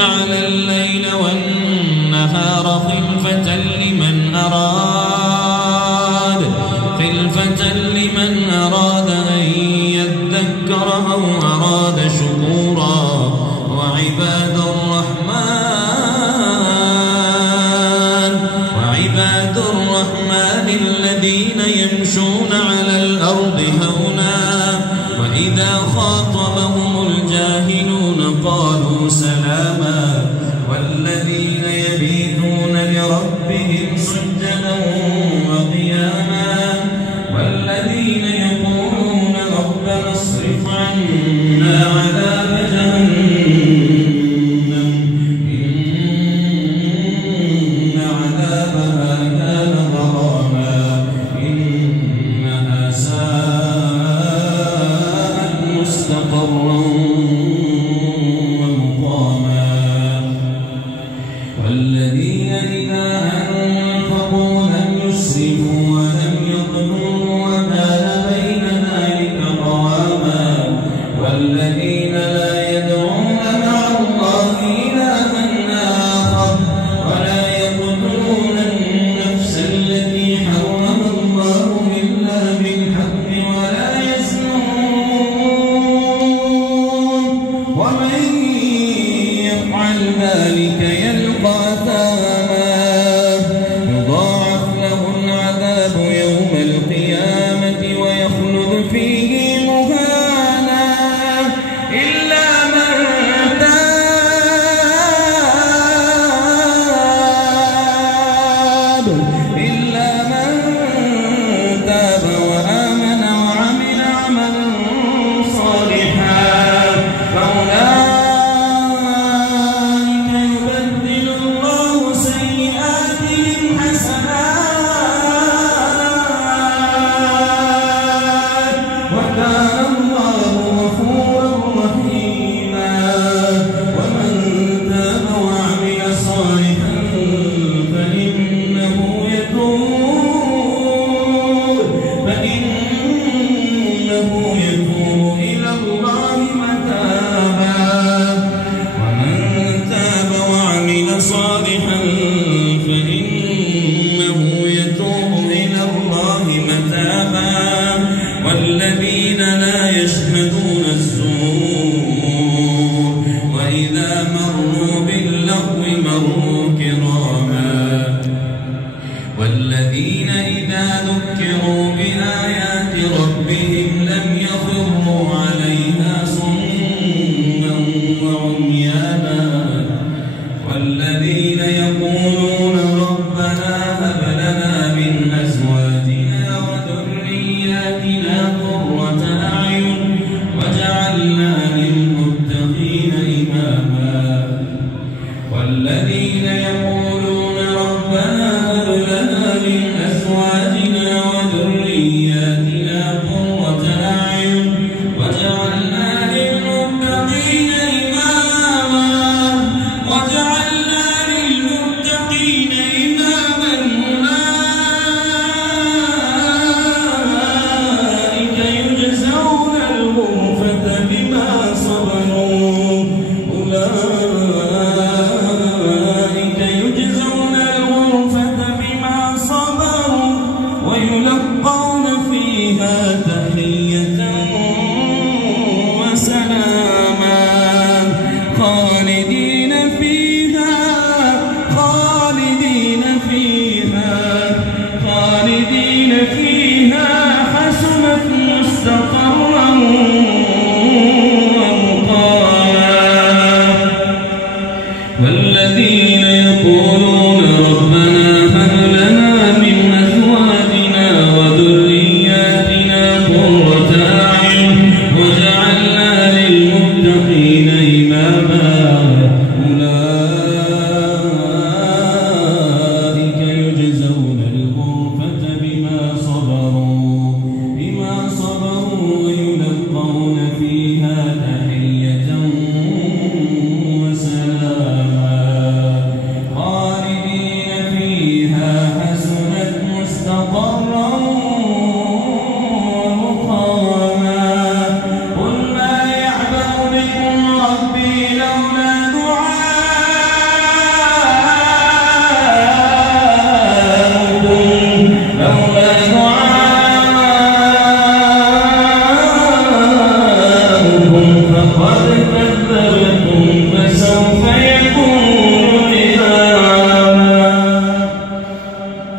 جعل الليل والنهار خلفة لمن أراد أن يذكر أو أراد شكورا وعباد الرحمن الذين يمشون على الأرض هونا وإذا خاطبهم الجاهلون قالوا سلاما والذين يبيتون لربهم سجدا وقياما والذين يقولون ربنا اصرف عنا عذاب جهنم إن عذابها كان غراما إنها ساءت مستقرا ومقاما والذين إذا أنفقوا لم يسرفوا ولم يقتروا وكان بين ذلك قواما والذين لا يدعون مع الله إلها آخر ولا يقتلون النفس التي حرم الله إلا بالحق ولا يزنون ومن يفعل ذلك يلقى أثاما يضاعف له العذاب يوم القيامة ويخلد فيه مهانا إلا من تاب وآمن وعمل عملا صالحا فأولئك يبدل الله سيئاتهم حسنات وكان الله غفورا رحيما ومن تاب وعمل صالحا فإنه يتوب إلى الله متابا ومن تاب وعمل صالحا فإنه يتوب إلى الله متابا والذين لا يشهدون الزور وإذا مروا باللغو مروا كراما والذين إذا ذكروا بآيات ربهم لم يخروا عليها صما وعميانا والذين يقولون ربنا هب لنا من أزواجنا وذرياتنا قرة أعين وجعلنا للمتقين إماما والذين يقولون ربنا هب لنا من أزواجنا وذرياتنا قرة أعين وجعلنا للمتقين إماما أولئك يجزون الغرفة بما صبروا ويلقون فيها تحية وسلاما خالدين فيها حسنت مستقرا ومقاما والذين